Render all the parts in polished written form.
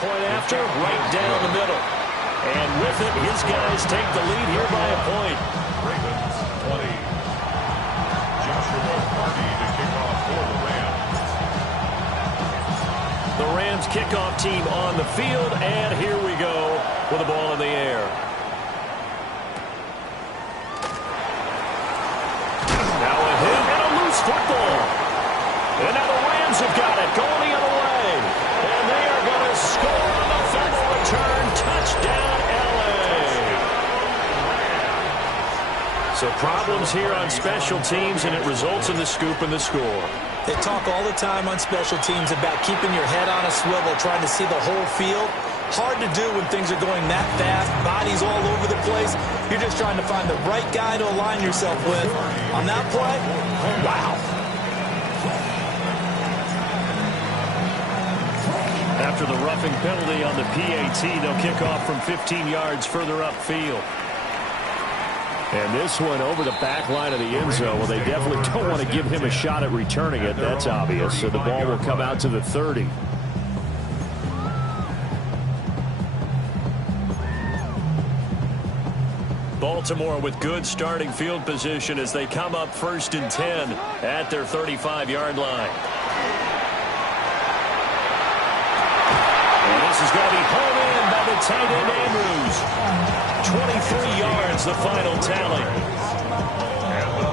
Point after, right down the middle. And with it, his guys take the lead here by a point. Ravens 20. Joshua Party to kick off for the Rams. The Rams kickoff team on the field, and here we go with the ball in the air. Now a hit and a loose football. And now the Rams have got it, going the other way. And they are going to score on the fumble return. Touchdown, LA. So problems here on special teams, and it results in the scoop and the score. They talk all the time on special teams about keeping your head on a swivel, trying to see the whole field. Hard to do when things are going that fast, bodies all over the place. You're just trying to find the right guy to align yourself with. On that play, wow. After the roughing penalty on the PAT, they'll kick off from 15 yards further upfield. And this one over the back line of the end zone. Well, they definitely don't want to give him a shot at returning it. That's obvious. So the ball will come out to the 30. Baltimore with good starting field position as they come up 1st and 10 at their 35-yard line. And this is going to be home in by the tight end Andrews. 23 yards, the final tally.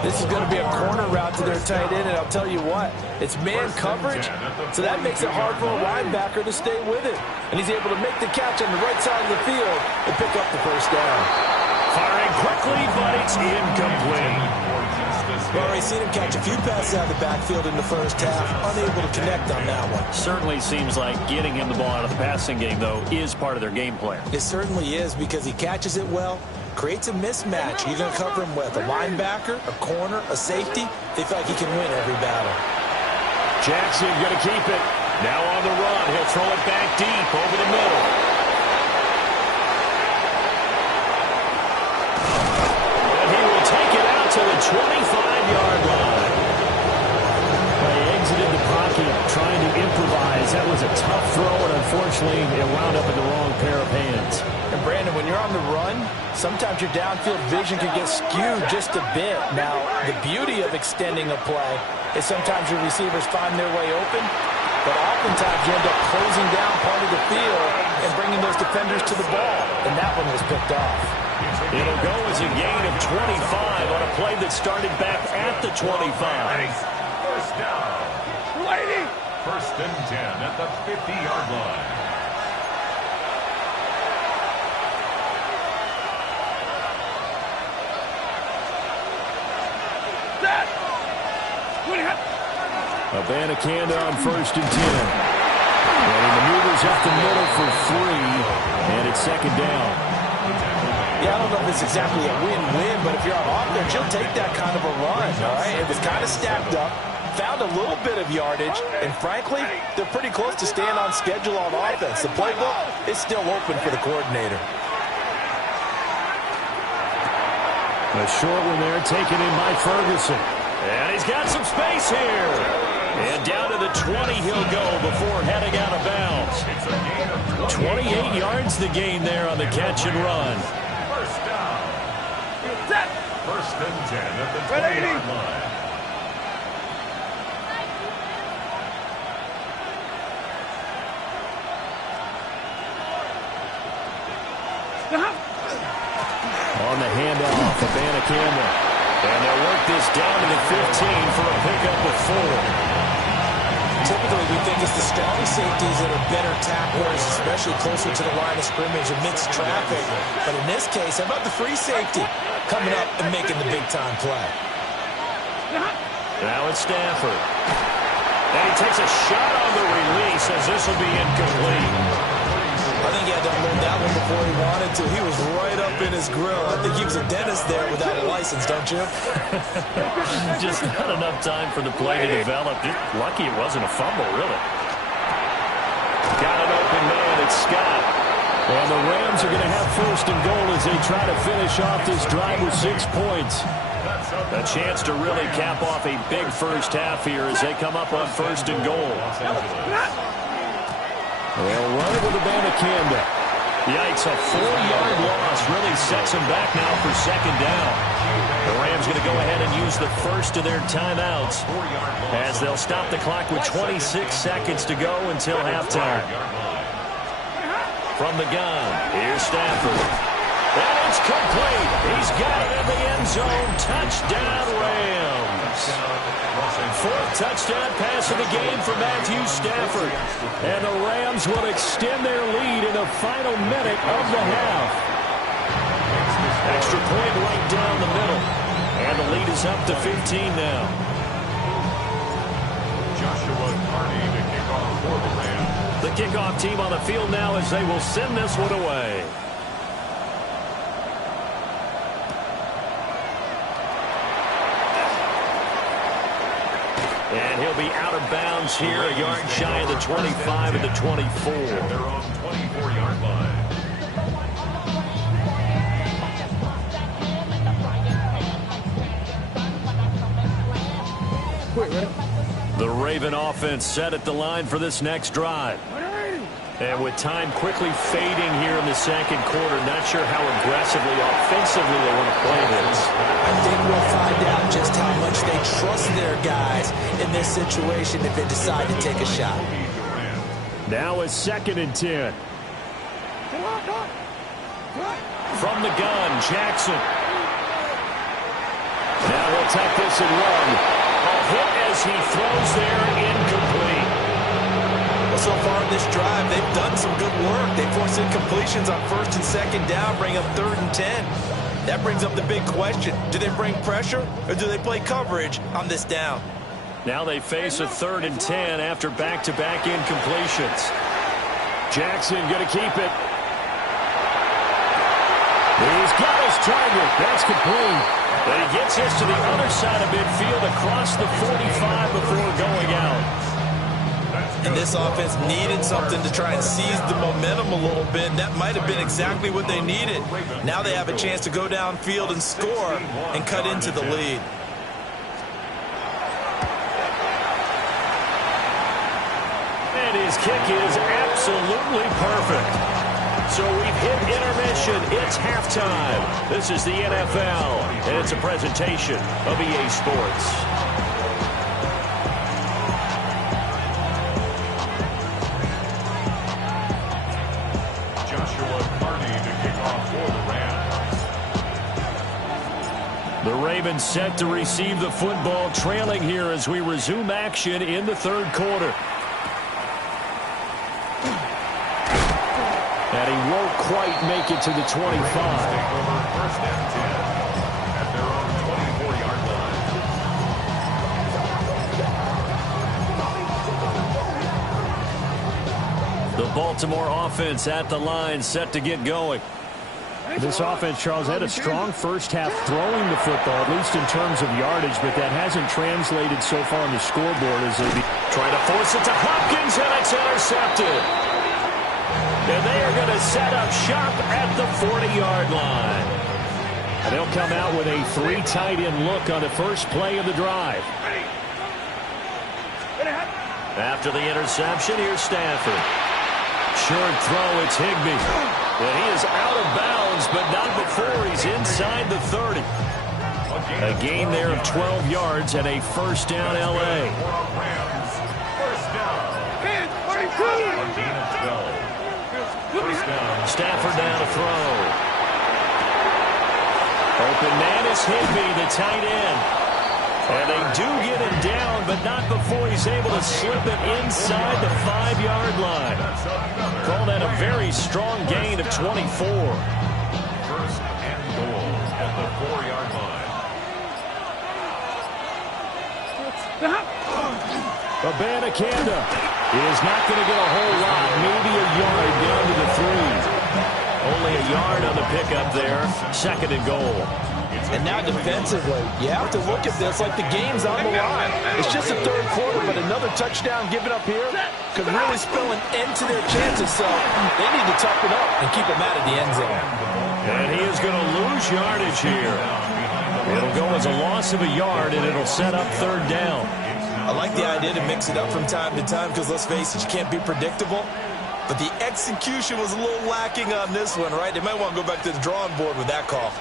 This is going to be a corner route to their tight end, and I'll tell you what, it's man coverage, so that makes it hard for a linebacker to stay with it. And he's able to make the catch on the right side of the field and pick up the first down. Firing quickly, but it's incomplete. We've already seen him catch a few passes out of the backfield in the first half, unable to connect on that one. Certainly seems like getting him the ball out of the passing game, though, is part of their game plan. It certainly is, because he catches it well, creates a mismatch. You're going to cover him with a linebacker, a corner, a safety. They feel like he can win every battle. Jackson going to keep it. Now on the run. He'll throw it back deep over the middle. And he will take it out to the 25-yard line. Well, he exited the pocket trying to improvise. That was a tough throw, and unfortunately, it wound up in the wrong pair of hands. And Brandon, when you're on the run, sometimes your downfield vision can get skewed just a bit. Now, the beauty of extending a play is sometimes your receivers find their way open, but oftentimes you end up closing down part of the field and bringing those defenders to the ball, and that one was picked off. It'll go as a gain of 25 on a play that started back at the 25. First down. Lady. 1st and 10 at the 50-yard line. Abanikanda on 1st and 10. And he maneuvers up the middle for 3, and it's 2nd down. Yeah, I don't know if it's exactly a win-win, but if you're on offense, you'll take that kind of a run, all right? It was kind of stacked up, found a little bit of yardage, and frankly, they're pretty close to staying on schedule on offense. The playbook is still open for the coordinator. A short one there, taken in by Ferguson. And he's got some space here. And down to the 20 he'll go before heading out of bounds. 28 yards the gain there on the catch and run. First down. 1st and 10 at the 20-yard line. On the handoff, Abanikanda. And they'll work this down to the 15 for a pickup of 4. Typically, we think it's the strong safeties that are better tacklers, especially closer to the line of scrimmage amidst traffic. But in this case, how about the free safety coming up and making the big-time play? Now it's Stafford. And he takes a shot on the release as this will be incomplete. I think he had to unload that one before he wanted to. He was right up in his grill. I think he was a dentist there without a license, don't you? Just not enough time for the play to develop. Just lucky it wasn't a fumble, really. Got an open man. It's Scott. And the Rams are going to have 1st and goal as they try to finish off this drive with 6 points. A chance to really cap off a big first half here as they come up on 1st and goal. They'll run it with a Bandicanda. Yikes, a 4-yard loss really sets them back now for second down. The Rams going to go ahead and use the first of their timeouts as they'll stop the clock with 26 seconds to go until halftime. From the gun, here's Stafford. And it's complete. He's got it in the end zone. Touchdown, Rams. Fourth touchdown pass of the game for Matthew Stafford. And the Rams will extend their lead in the final minute of the half. Extra point right down the middle. And the lead is up to 15 now. Joshua Carney to kick off for the Rams. The kickoff team on the field now as they will send this one away. And he'll be out of bounds here, a yard shy of the 25 and the 24. At their own 24-yard line. The Raven offense set at the line for this next drive. And with time quickly fading here in the second quarter, not sure how aggressively, offensively they want to play this. I think we'll find out just how much they trust their guys in this situation if they decide to take a shot. Now it's 2nd and 10. From the gun, Jackson. Now he'll take this and run. A hit as he throws there, incomplete. Well, so far in this drive, they've done some good work. They forced incompletions on 1st and 2nd down, bring up 3rd and 10. That brings up the big question. Do they bring pressure or do they play coverage on this down? Now they face a 3rd and 10 after back-to-back incompletions. Jackson going to keep it. He's got his target. That's complete. And he gets this to the other side of midfield across the 45 before going out. And this offense needed something to try and seize the momentum a little bit. And that might have been exactly what they needed. Now they have a chance to go downfield and score and cut into the lead. And his kick is absolutely perfect. So we've hit intermission. It's halftime. This is the NFL, and it's a presentation of EA Sports. Joshua Carney to kick off for the Rams. The Ravens set to receive the football, trailing here as we resume action in the 3rd quarter. And he won't quite make it to the 25. Take over 1st and 10 at their own 24-yard line. The Baltimore offense at the line, set to get going. This offense, Charles, had a strong first half throwing the football, at least in terms of yardage, but that hasn't translated so far on the scoreboard as they trying to force it to Hopkins, and it's intercepted. And they are going to set up shop at the 40-yard line. And they'll come out with a 3 tight end look on the first play of the drive. After the interception, here's Stafford. Short throw, it's Higbee. And he is out of bounds, but not before he's inside the 30. A gain there of 12 yards and a first down L.A. First down. A gain of 12. First down. Stafford down to throw. Open man is Higbee, the tight end. And they do get him down, but not before he's able to slip it inside the 5-yard line. Call that a very strong gain of 24. First and goal at the 4-yard line. Bandicanda is not going to get a whole lot, maybe a yard down to the 3. Only a yard on the pickup there. 2nd and goal. And now defensively, you have to look at this like the game's on the line. It's just the 3rd quarter, but another touchdown given up here could really spell an end to their chances. So they need to toughen up and keep them out of the end zone. And he is going to lose yardage here. It'll go as a loss of a yard, and it'll set up 3rd down. I like the idea to mix it up from time to time because, let's face it, you can't be predictable. but the execution was a little lacking on this one, right? They might want to go back to the drawing board with that call.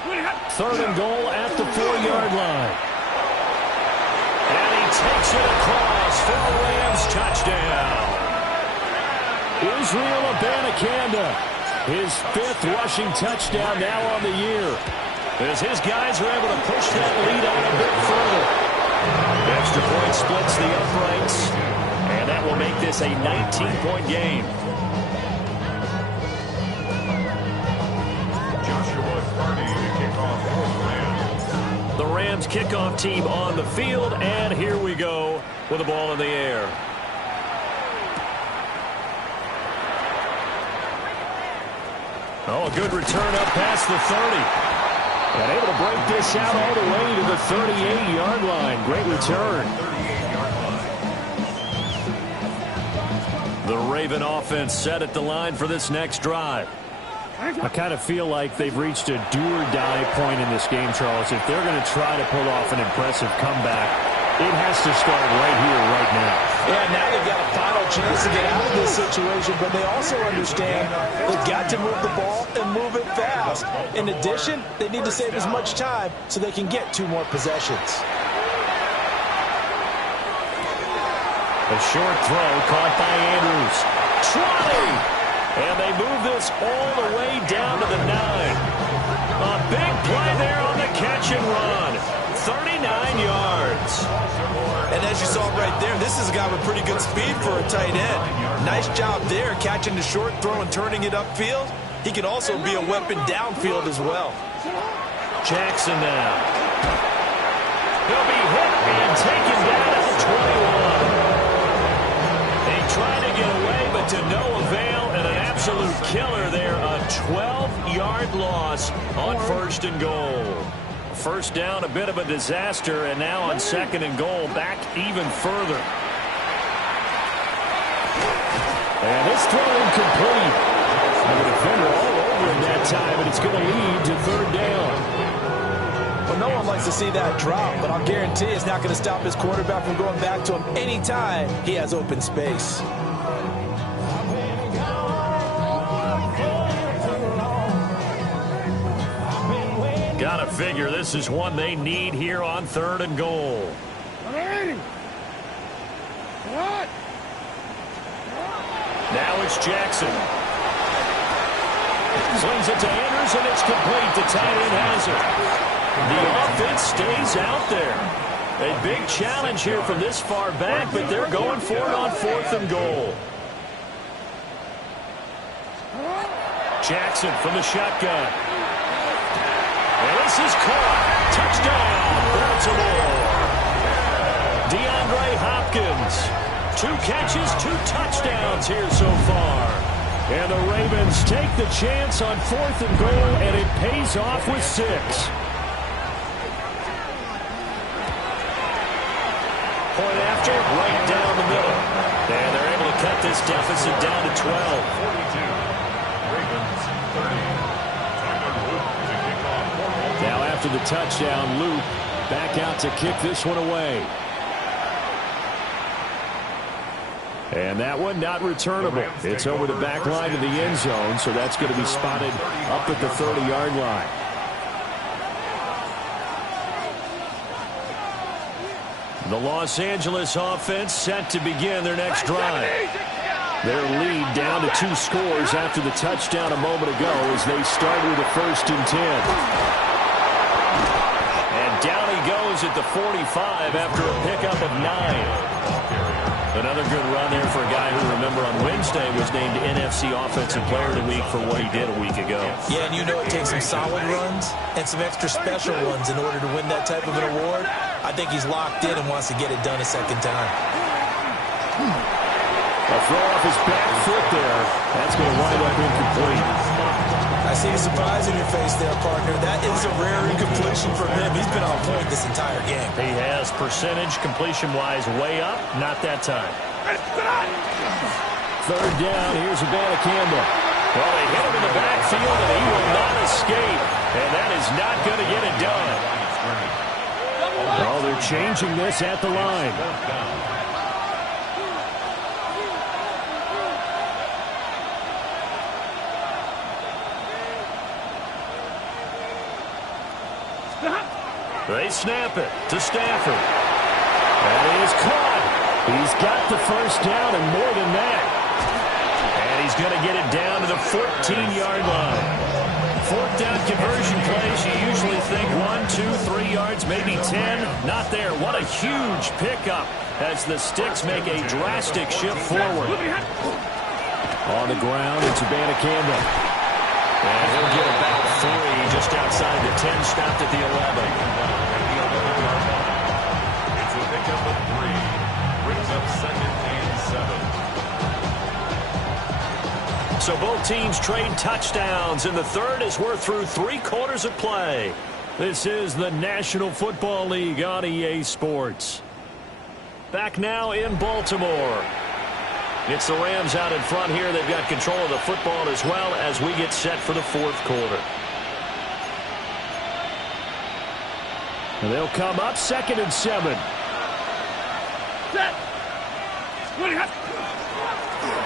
3rd and goal at the 4-yard line. And he takes it across for a Rams touchdown. Israel Abanikanda, his 5th rushing touchdown now on the year. As his guys are able to push that lead out a bit further. Extra point splits the uprights, and that will make this a 19-point game. The Rams kickoff team on the field, and here we go with the ball in the air. Oh, a good return up past the 30. And able to break this out all the way to the 38-yard line. Great return. The Raven offense set at the line for this next drive. I kind of feel like they've reached a do-or-die point in this game, Charles. If they're going to try to pull off an impressive comeback, it has to start right here, right now. Yeah, now they've got a final chance to get out of this situation, but they also understand they've got to move the ball and move it fast. In addition, they need to save as much time so they can get 2 more possessions. A short throw caught by Andrews. Trolley! And they move this all the way down to the 9. A big play there on the catch and run. 39 yards. And as you saw right there, this is a guy with pretty good speed for a tight end. Nice job there, catching the short throw and turning it upfield. He can also be a weapon downfield as well. Jackson now. He'll be hit and taken down at the 21. They tried to get away, but to no avail, and an absolute killer there. A 12-yard loss on 1st and goal. First down, a bit of a disaster, and now on 2nd and goal, back even further. And this throw incomplete. The defender all over him that time, and it's going to lead to 3rd down. Well, no one likes to see that drop, but I'll guarantee it's not going to stop his quarterback from going back to him anytime he has open space. Gotta figure this is one they need here on 3rd and goal. Now it's Jackson. Slings it to Andrews, and it's complete. The tight end has it. The offense stays out there. A big challenge here from this far back, but they're going for it on 4th and goal. Jackson from the shotgun. And this is caught. Touchdown, Baltimore. DeAndre Hopkins. 2 catches, 2 touchdowns here so far. And the Ravens take the chance on 4th and goal, and it pays off with 6. Point after, right down the middle. And they're able to cut this deficit down to 12. Now after the touchdown, Luke back out to kick this one away. And that one not returnable. It's over the back line of the end zone, so that's going to be spotted up at the 30-yard line. The Los Angeles offense set to begin their next drive. Their lead down to 2 scores after the touchdown a moment ago as they start with a 1st and 10. And down he goes at the 45 after a pickup of 9. Another good run there for a guy who, remember, on Wednesday was named NFC Offensive Player of the Week for what he did a week ago. Yeah, and you know it takes some solid runs and some extra special ones in order to win that type of an award. I think he's locked in and wants to get it done a second time. A throw off his back foot there. That's going to wind up incomplete. I see the surprise in your face there, partner. That is a rare incompletion for him. He's been on point this entire game. He has percentage completion-wise way up. Not that time. 3rd down. Here's Abanikanda. Well, they hit him in the backfield, and he will not escape. And that is not going to get it done. Oh, they're changing this at the line. They snap it to Stafford. And he is caught. He's got the first down and more than that. And he's going to get it down to the 14-yard line. Fourth down conversion plays, you usually think 1, 2, 3 yards, maybe 10. Not there. What a huge pickup as the Sticks make a drastic shift forward. On the ground, it's Campbell. And he'll get about 3 just outside the 10, stopped at the 11. It's a pickup of 3. Brings up 2nd and 7. So both teams trade touchdowns in the third as we're through 3 quarters of play. This is the National Football League on EA Sports. Back now in Baltimore. It's the Rams out in front here. They've got control of the football as well as we get set for the fourth quarter. And they'll come up 2nd and 7.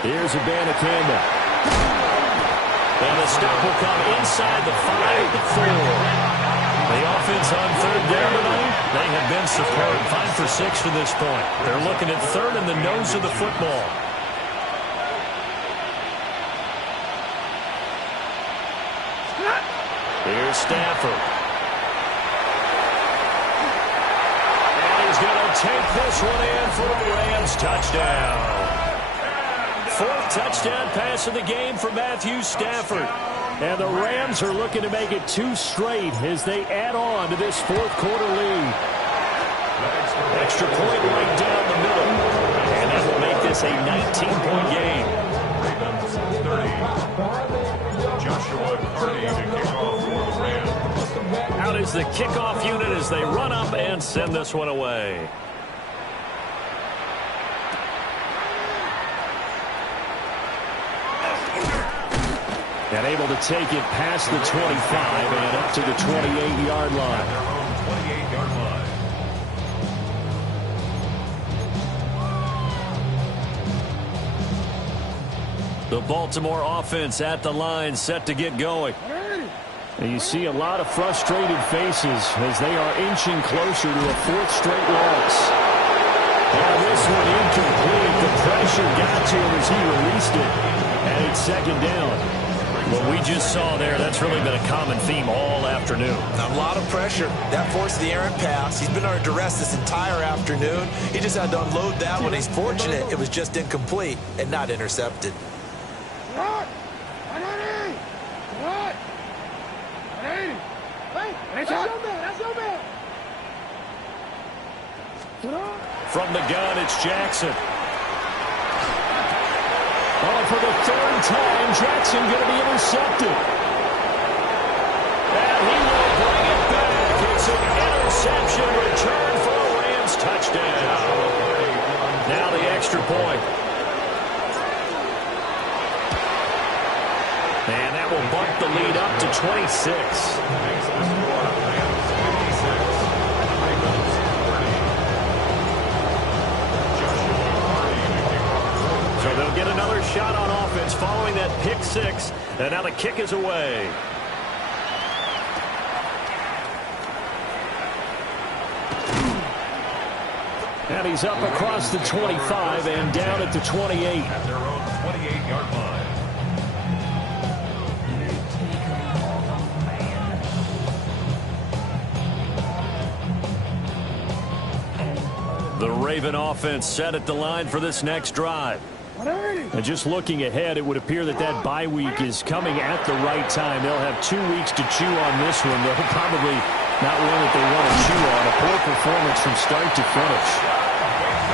Here's Campbell. And the stop will come inside the 5-4. The offense on third down tonight, they have been superb. 5 for 6 to this point. They're looking at third in the nose of the football. Here's Stafford. And he's going to take this one in for a Rams touchdown. 4th touchdown pass of the game for Matthew Stafford. And the Rams are looking to make it 2 straight as they add on to this fourth quarter lead. Extra point right down the middle. And that will make this a 19-point game. Joshua Carney to kick off for the Rams. Out is the kickoff unit as they run up and send this one away. And able to take it past the 25 and up to the 28-yard line. Their own 28-yard line. The Baltimore offense at the line, set to get going. And you see a lot of frustrated faces as they are inching closer to a 4th straight loss. And this one incomplete. The pressure got to him as he released it. And it's 2nd down. What we just saw there, that's really been a common theme all afternoon. A lot of pressure. That forced the errant pass. He's been under duress this entire afternoon. He just had to unload that one. He's fortunate it was just incomplete and not intercepted. From the gun, it's Jackson. Oh, for the 3rd time, Jackson going to be intercepted. And he will bring it back. It's an interception return for a Rams touchdown. Now the extra point. And that will bump the lead up to 26. So they'll get another shot on offense following that pick 6. And now the kick is away. And he's up across the 25 and down at the 28. At their own 28-yard line. The Raven offense set at the line for this next drive. And just looking ahead, it would appear that that bye week is coming at the right time. They'll have 2 weeks to chew on this one. They'll probably not one that they want to chew on. A poor performance from start to finish.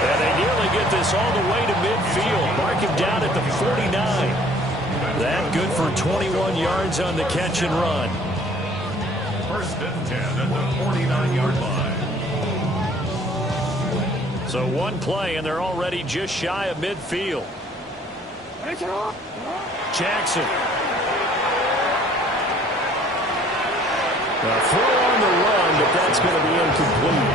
And they nearly get this all the way to midfield. Mark him down at the 49. That good for 21 yards on the catch and run. 1st and 10 at the 49-yard line. So one play, and they're already just shy of midfield. Jackson. A throw on the run, but that's going to be incomplete.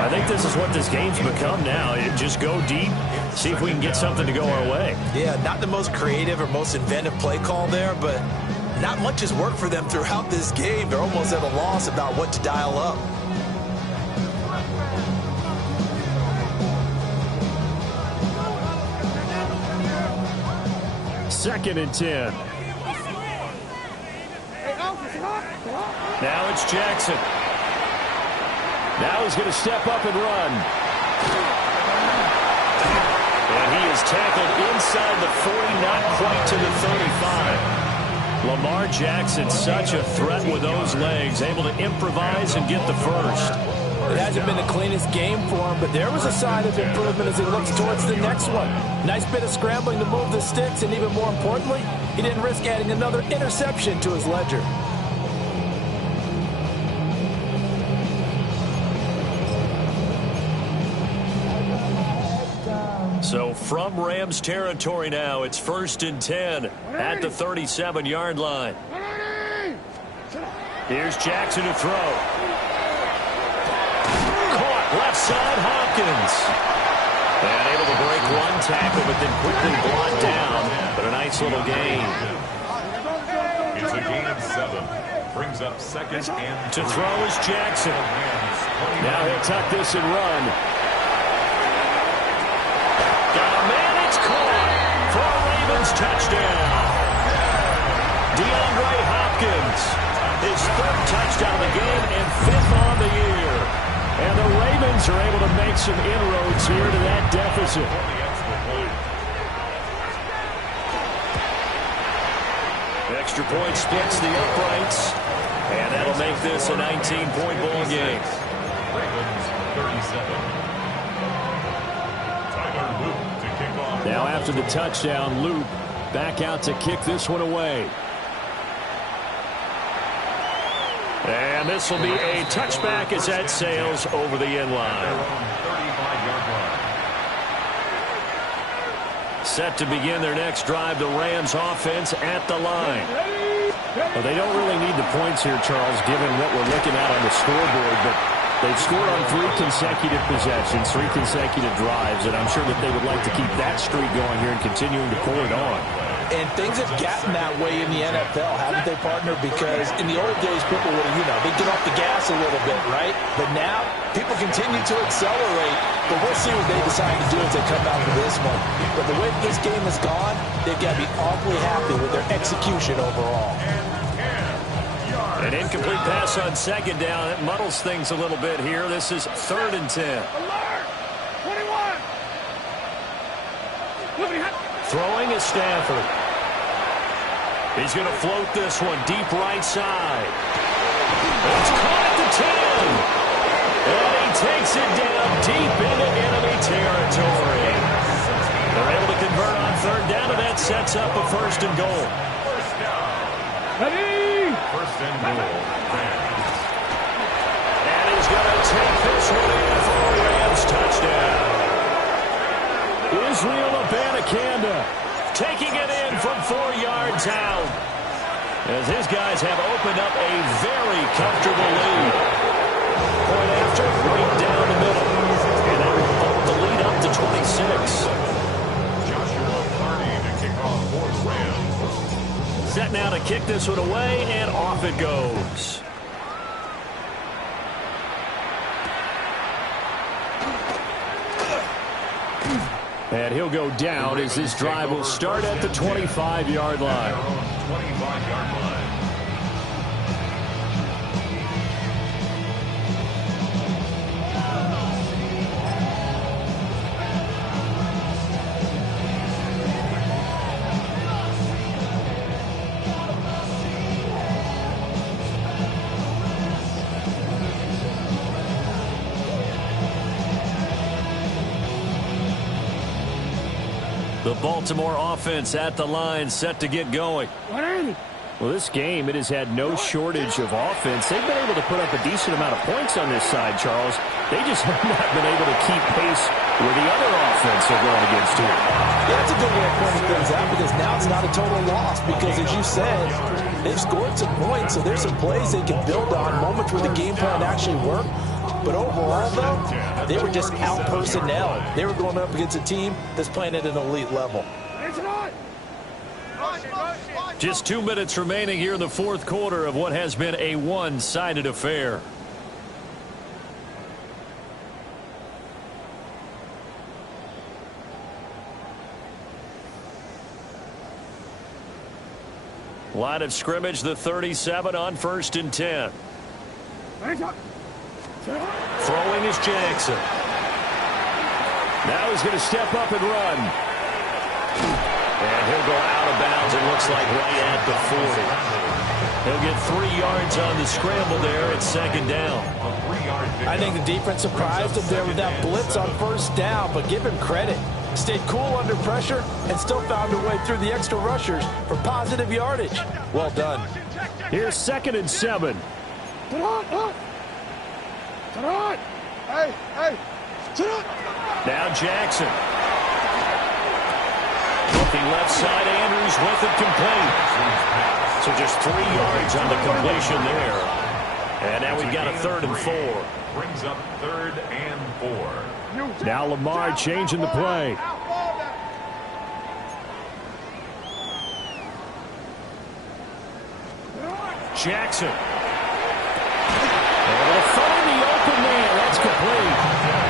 I think this is what this game's become now. Just go deep, see if we can get something to go our way. Yeah, not the most creative or most inventive play call there, but not much has worked for them throughout this game. They're almost at a loss about what to dial up. 2nd and 10. Now it's Jackson. Now he's going to step up and run. And he is tackled inside the 40, not quite to the 35. Lamar Jackson, such a threat with those legs, able to improvise and get the first. It hasn't been the cleanest game for him, but there was a sign of improvement as he looks towards the next one. Nice bit of scrambling to move the sticks, and even more importantly, he didn't risk adding another interception to his ledger. So from Rams territory now, it's 1st and 10 at the 37-yard line. Here's Jackson to throw. Caught left side, Hopkins. And able to break one tackle, but then quickly brought down. But a nice little gain. It's a gain of 7. Brings up 2nd and 3. To throw is Jackson. Now he'll tuck this and run. Got a man, it's caught for a Ravens touchdown. DeAndre Hopkins, his 3rd touchdown of the game and 5th on the year. And the Ravens are able to make some inroads here to that deficit. Extra point splits the uprights, and that'll make this a 19-point ball game. Ravens 37. Now after the touchdown, Loop back out to kick this one away. And this will be a touchback as that sails over the end line. Set to begin their next drive, the Rams offense at the line. Well, they don't really need the points here, Charles, given what we're looking at on the scoreboard, but they've scored on 3 consecutive possessions, 3 consecutive drives, and I'm sure that they would like to keep that streak going here and continuing to pull it on. And things have gotten that way in the NFL, haven't they, partner? Because in the old days, people would, they'd get off the gas a little bit, right? But now, people continue to accelerate. But we'll see what they decide to do as they come out for this one. But the way this game has gone, they've got to be awfully happy with their execution overall. An incomplete pass on 2nd down. It muddles things a little bit here. This is 3rd and 10. Alert! 21! Throwing is Stafford. He's going to float this one deep right side. It's caught at the 10. And he takes it down deep into enemy territory. They're able to convert on 3rd down, and that sets up a 1st and goal. Ready? 1st and goal. And he's going to take this one in for a Rams touchdown. Israel Abanikanda taking it in from 4 yards out. As his guys have opened up a very comfortable lead. Point after, right down the middle. And they will bump the lead up to 26. Joshua Carney to kick off for Rams. Set now to kick this one away, and off it goes. And he'll go down as this drive will start at the 25-yard line. 25-yard line. The Baltimore offense at the line, set to get going. Well, this game, it has had no shortage of offense. They've been able to put up a decent amount of points on this side, Charles. They just have not been able to keep pace with the other offense they're going against here. Yeah, that's a good way of pointing things out, because now it's not a total loss. Because, as you said, they've scored some points, so there's some plays they can build on, moments where the game plan actually worked. But overall, though, they were just out-personnel. They were going up against a team that's playing at an elite level. Just 2 minutes remaining here in the 4th quarter of what has been a one-sided affair. Line of scrimmage, the 37 on 1st and 10. Throwing is Jackson. Now he's going to step up and run. And he'll go out of bounds, it looks like right at the 40. He'll get 3 yards on the scramble there at 2nd down. I think the defense surprised him there with that blitz on 1st down, but give him credit. Stayed cool under pressure and still found a way through the extra rushers for positive yardage. Well done. Here's 2nd and 7. Now Jackson. Looking left side, Andrews with it complete. So just 3 yards on the completion there. And now we've got a 3rd and 4. Brings up 3rd and 4. Now Lamar changing the play. Jackson. And with a foot in the open man, that's complete.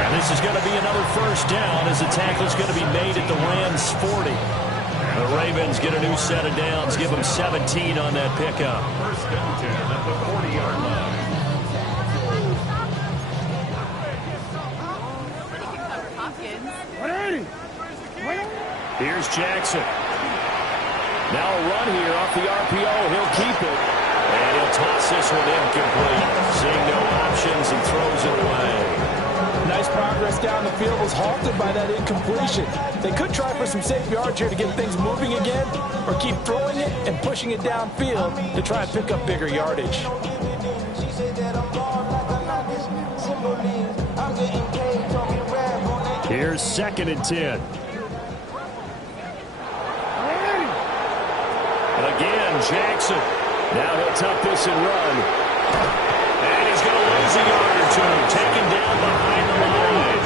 And this is going to be another 1st down as the tackle's going to be made at the Rams' 40. The Ravens get a new set of downs, give them 17 on that pickup. 1st and 10 at the 40-yard line. Here's Jackson. Now a run here off the RPO. He'll keep it. And he'll toss this one incomplete. Seeing no options, he throws it away. Nice progress down the field was halted by that incompletion. They could try for some safe yards here to get things moving again, or keep throwing it and pushing it downfield to try and pick up bigger yardage. Here's 2nd and 10. And again, Jackson. Now he'll tuck this and run. And he's going to lose a yard or 2. Taken down behind the line.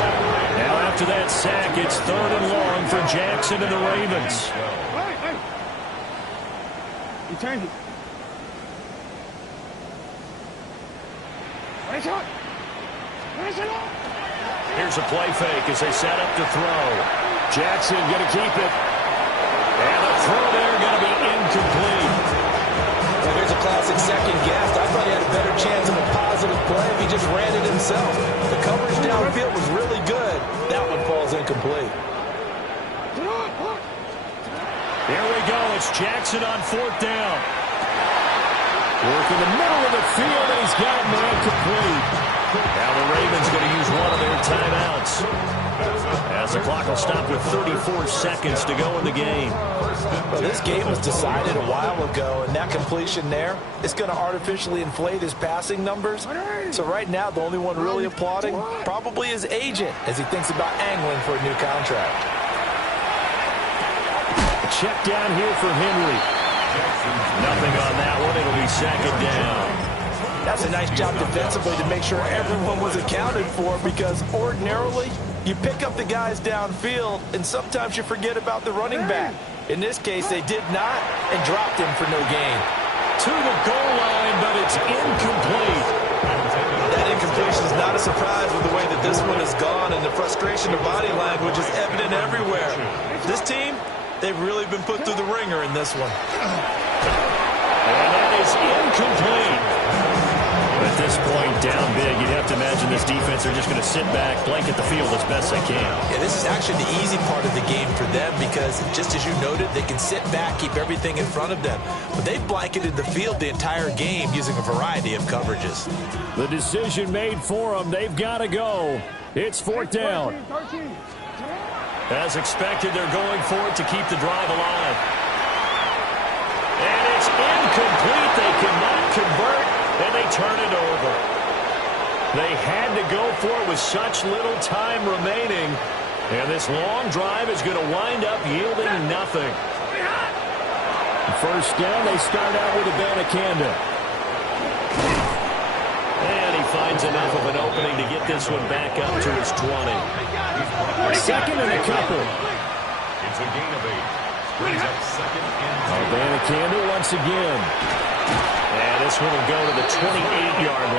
Now after that sack, it's 3rd and long for Jackson and the Ravens. Here's a play fake as they set up to throw. Jackson going to keep it. And the throw there going to be incomplete. Well, here's a classic second guess. I thought he had a better chance of a positive play if he just ran it himself. The coverage downfield was really good. That one falls incomplete. Here we go. It's Jackson on 4th down. Work in the middle of the field, and he's got him there complete. Now the Ravens going to use one of their timeouts. As the clock will stop with 34 seconds to go in the game. Well, this game was decided a while ago, and that completion there is going to artificially inflate his passing numbers. So right now, the only one really applauding probably his agent as he thinks about angling for a new contract. Check down here for Henry. Nothing on that one. It'll be 2nd down. That's a nice job defensively to make sure everyone was accounted for, because ordinarily you pick up the guys downfield and sometimes you forget about the running back. In this case, they did not and dropped him for no gain. To the goal line, but it's incomplete. That incompletion is not a surprise with the way that this one has gone, and the frustration of body language is evident everywhere. This team, they've really been put through the ringer in this one. And that is incomplete. At this point, down big, you'd have to imagine this defense are just going to sit back, blanket the field as best they can. Yeah, this is actually the easy part of the game for them, because just as you noted, they can sit back, keep everything in front of them. But they've blanketed the field the entire game using a variety of coverages. The decision made for them. They've got to go. It's 4th down. As expected, they're going for it to keep the drive alive. And it's incomplete. They cannot convert, and they turn it over. They had to go for it with such little time remaining. And this long drive is going to wind up yielding nothing. 1st down, they start out with Abanikanda. And he finds enough of an opening to get this one back up to his 20. 2nd and a couple. It's a gain of 8. Brings up 2nd and 10. Abanikanda once again. And this one will go to the 28-yard